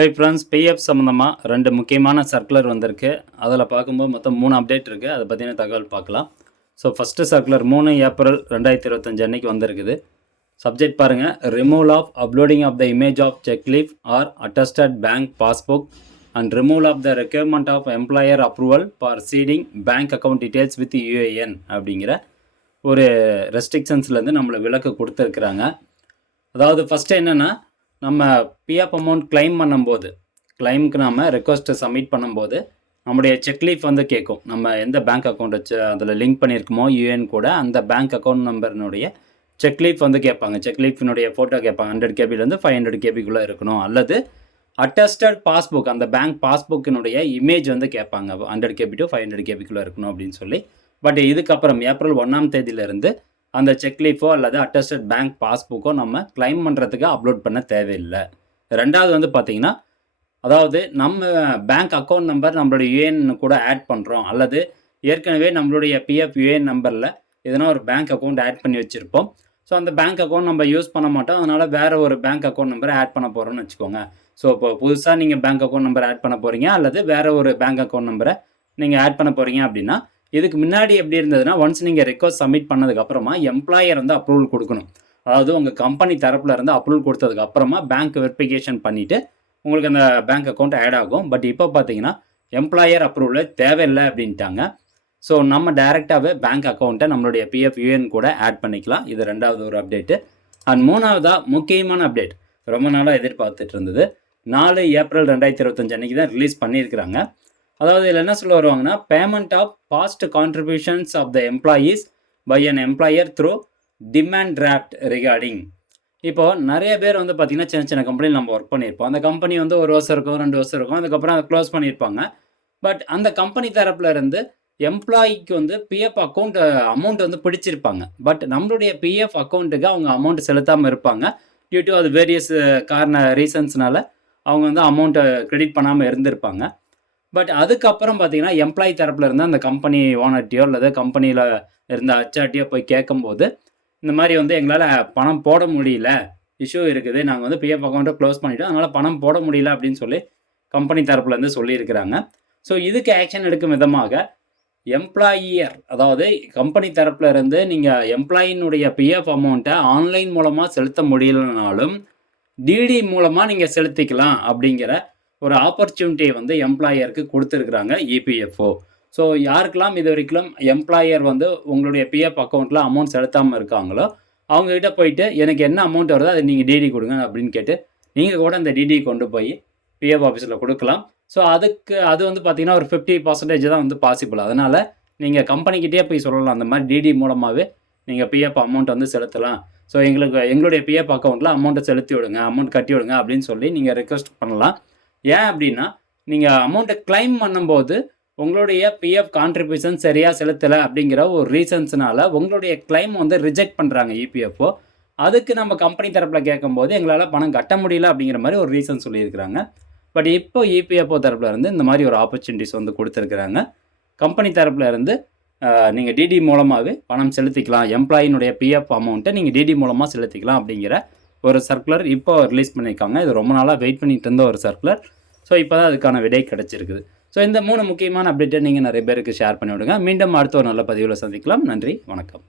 Hi friends, PF சம்மந்தமாக 2 முக்கியமான circular வந்திருக்கு. அதில் பார்க்கும்போது மொத்தம் 3 அப்டேட் இருக்குது. அதை பற்றின தகவல் பார்க்கலாம். ஸோ ஃபஸ்ட்டு சர்க்குலர் 3 ஏப்ரல் 2025 அன்னைக்கு வந்திருக்குது. சப்ஜெக்ட் பாருங்கள், removal of uploading of the image of cheque leaf or attested bank passbook and removal of the requirement of employer approval for seeding bank account details with UAN அப்படிங்கிற ஒரு ரெஸ்ட்ரிக்ஷன்ஸ்லேருந்து நம்மளை விலக்கு கொடுத்துருக்குறாங்க. அதாவது first என்னென்னா, நம்ம பிஎஃப் அமௌண்ட் கிளைம் பண்ணும்போது, கிளைமுக்கு நாம் ரெக்வஸ்ட்டு சப்மிட் பண்ணும்போது நம்முடைய செக்லீஃப் வந்து கேட்கும். நம்ம எந்த பேங்க் அக்கௌண்ட் வச்சு அதில் லிங்க் பண்ணியிருக்கோமோ யூஏஎன் கூட, அந்த பேங்க் அக்கௌண்ட் நம்பர்னுடைய செக்லீஃப் வந்து கேட்பாங்க. செக்லீஃபினுடைய ஃபோட்டோ கேட்பாங்க. 100 கேபிலேருந்து 500 கேபிக்குள்ளே இருக்கணும். அல்லது அட்டஸ்டட் பாஸ்புக், அந்த பேங்க் பாஸ்புக்கினுடைய இமேஜ் வந்து கேட்பாங்க. 100 கேபி டு 500 கேபிக்குள்ளே இருக்கணும் அப்படின்னு சொல்லி. பட் இதுக்கப்புறம் ஏப்ரல் 1ஆம் தேதியிலேருந்து அந்த செக்லீஃபோ அல்லது அட்டஸ்டட் பேங்க் பாஸ்புக்கோ நம்ம கிளைம் பண்ணுறதுக்கு அப்லோட் பண்ண தேவையில்லை. ரெண்டாவது வந்து பார்த்திங்கன்னா, அதாவது நம்ம பேங்க் அக்கௌண்ட் நம்பர் நம்மளுடைய யூஏஎன் கூட ஆட் பண்ணுறோம், அல்லது ஏற்கனவே நம்மளுடைய பிஎஃப் யூஏஎன் நம்பரில் எதனா ஒரு பேங்க் அக்கௌண்ட் ஆட் பண்ணி வச்சுருப்போம். ஸோ அந்த பேங்க் அக்கௌண்ட் நம்ம யூஸ் பண்ண மாட்டோம். அதனால் வேறு ஒரு பேங்க் அக்கௌண்ட் நம்பரை ஆட் பண்ண போகிறோம்னு வச்சுக்கோங்க. ஸோ இப்போ புதுசாக நீங்கள் பேங்க் அக்கௌண்ட் நம்பர் ஆட் பண்ண போகிறீங்க, அல்லது வேறு ஒரு பேங்க் அக்கௌண்ட் நம்பரை நீங்கள் ஆட் பண்ண போகிறீங்க அப்படின்னா, இதுக்கு முன்னாடி எப்படி இருந்ததுன்னா, ஒன்ஸ் நீங்கள் ரெக்வஸ்ட் சப்மிட் பண்ணதுக்கப்புறமா எம்ப்ளாயர் வந்து அப்ரூவல் கொடுக்கணும். அதாவது உங்கள் கம்பெனி தரப்பில் இருந்து அப்ரூவல் கொடுத்ததுக்கப்புறமா பேங்க் வெரிஃபிகேஷன் பண்ணிவிட்டு உங்களுக்கு அந்த பேங்க் அக்கௌண்ட் ஆட் ஆகும். பட் இப்போ பார்த்தீங்கன்னா எம்ப்ளாயர் அப்ரூவல் தேவையில்லை அப்படின்ட்டாங்க. ஸோ நம்ம டைரெக்டாகவே பேங்க் அக்கௌண்ட்டை நம்மளுடைய பிஎஃப் யூஎன் கூட ஆட் பண்ணிக்கலாம். இது ரெண்டாவது ஒரு அப்டேட்டு. அண்ட் மூணாவதாக முக்கியமான அப்டேட், ரொம்ப நாளாக எதிர்பார்த்துட்டு இருந்தது. 4 ஏப்ரல் 2025 அன்றைக்கி தான் ரிலீஸ் பண்ணியிருக்கிறாங்க. அதாவது இதில் என்ன சொல்ல வருவாங்கன்னா, payment of past contributions of the employees by an employer through demand draft regarding. இப்போது நிறைய பேர் வந்து பார்த்திங்கன்னா, சின்ன சின்ன கம்பெனியில் நம்ம ஒர்க் பண்ணியிருப்போம். அந்த கம்பெனி வந்து 1 வருஷம் இருக்கும், 2 வருஷம் இருக்கும், அதுக்கப்புறம் அதை க்ளோஸ் பண்ணியிருப்பாங்க. பட் அந்த கம்பெனி தரப்பில் இருந்து எம்ப்ளாயிக்கு வந்து பிஎஃப் அக்கௌண்ட் அமௌண்ட் வந்து பிடிச்சிருப்பாங்க. பட் நம்மளுடைய பிஎஃப் அக்கௌண்ட்டுக்கு அவங்க அமௌண்ட் செலுத்தாமல் இருப்பாங்க. டியூ டு அது வேரியஸ் ரீசன்ஸ்னால அவங்க வந்து அமௌண்ட்டை கிரெடிட் பண்ணாமல் இருந்திருப்பாங்க. பட் அதுக்கப்புறம் பார்த்தீங்கன்னா, எம்ப்ளாயி தரப்பில் இருந்து அந்த கம்பெனி ஓனர்ட்டியோ அல்லது கம்பெனியில் இருந்த ஹெச்ஆர்ட்டியோ போய் கேட்கும்போது, இந்த மாதிரி வந்து எங்களால் பணம் போட முடியல, இஷ்யூ இருக்குது, நாங்கள் வந்து பிஎஃப் அக்கௌண்ட்டை க்ளோஸ் பண்ணிவிட்டோம், அதனால் பணம் போட முடியல அப்படின்னு சொல்லி கம்பெனி தரப்புலேருந்து சொல்லியிருக்கிறாங்க. ஸோ இதுக்கு ஆக்ஷன் எடுக்கும் விதமாக எம்ப்ளாயர், அதாவது கம்பெனி தரப்பில் இருந்து நீங்கள் எம்ப்ளாயினுடைய பிஎஃப் அமௌண்ட்டை ஆன்லைன் மூலமாக செலுத்த முடியலனாலும் டிடி மூலமாக நீங்கள் செலுத்திக்கலாம் அப்படிங்கிற ஒரு ஆப்பர்ச்சுனிட்டியை வந்து எம்ப்ளாயருக்கு கொடுத்துருக்குறாங்க இபிஎஃப்ஓ. ஸோ யாருக்கெல்லாம் இது வரைக்கும் எம்ப்ளாயர் வந்து உங்களுடைய பிஎஃப் அக்கௌண்ட்டில் அமௌண்ட் செலுத்தாமல் இருக்காங்களோ, அவங்ககிட்ட போயிட்டு எனக்கு என்ன அமௌண்ட் வருதோ அதை நீங்கள் டிடி கொடுங்க அப்படின்னு கேட்டு நீங்கள் கூட அந்த டிடி கொண்டு போய் பிஎஃப் ஆஃபீஸில் கொடுக்கலாம். ஸோ அது வந்து பார்த்திங்கன்னா ஒரு 50% தான் வந்து பாசிபிள். அதனால் நீங்கள் கம்பெனிக்கிட்டே போய் சொல்லலாம், அந்த மாதிரி டிடி மூலமாகவே நீங்கள் பிஎஃப் அமௌண்ட் வந்து செலுத்தலாம். ஸோ எங்களுடைய பிஎஃப் அக்கௌண்ட்டில் அமௌண்ட்டை செலுத்தி விடுங்க, அமௌண்ட் கட்டி விடுங்க அப்படின்னு சொல்லி நீங்கள் ரெக்வஸ்ட் பண்ணலாம். ஏன் அப்படின்னா, நீங்கள் அமௌண்ட்டை கிளைம் பண்ணும்போது உங்களுடைய பிஎஃப் கான்ட்ரிபியூஷன் சரியாக செலுத்தலை அப்படிங்கிற ஒரு ரீசன்ஸ்னால உங்களுடைய கிளைம் வந்து ரிஜெக்ட் பண்ணுறாங்க இபிஎஃப்ஓ. அதுக்கு நம்ம கம்பெனி தரப்பில் கேட்கும்போது எங்களால் பணம் கட்ட முடியல அப்படிங்கிற மாதிரி ஒரு ரீசன் சொல்லியிருக்கிறாங்க. பட் இப்போ இபிஎஃப்ஓ தரப்பில் இருந்து இந்த மாதிரி ஒரு ஆப்பர்ச்சுனிட்டிஸ் வந்து கொடுத்துருக்குறாங்க. கம்பெனி தரப்பில் இருந்து நீங்கள் டிடி மூலமாகவே பணம் செலுத்திக்கலாம், எம்ப்ளாயினுடைய பிஎஃப் அமௌண்ட்டை நீங்கள் டிடி மூலமாக செலுத்திக்கலாம் அப்படிங்கிற ஒரு சர்க்குலர் இப்போ ரிலீஸ் பண்ணியிருக்காங்க. இது ரொம்ப நாளாக வெயிட் பண்ணிட்டு இருந்த ஒரு சர்க்குலர். ஸோ இப்போ தான் அதுக்கான விடை கிடச்சிருக்குது. ஸோ இந்த 3 முக்கியமான அப்டேட்டை நீங்கள் நிறைய பேருக்கு ஷேர் பண்ணி விடுங்க. மீண்டும் அடுத்த ஒரு நல்ல பதிவில் சந்திக்கலாம். நன்றி, வணக்கம்.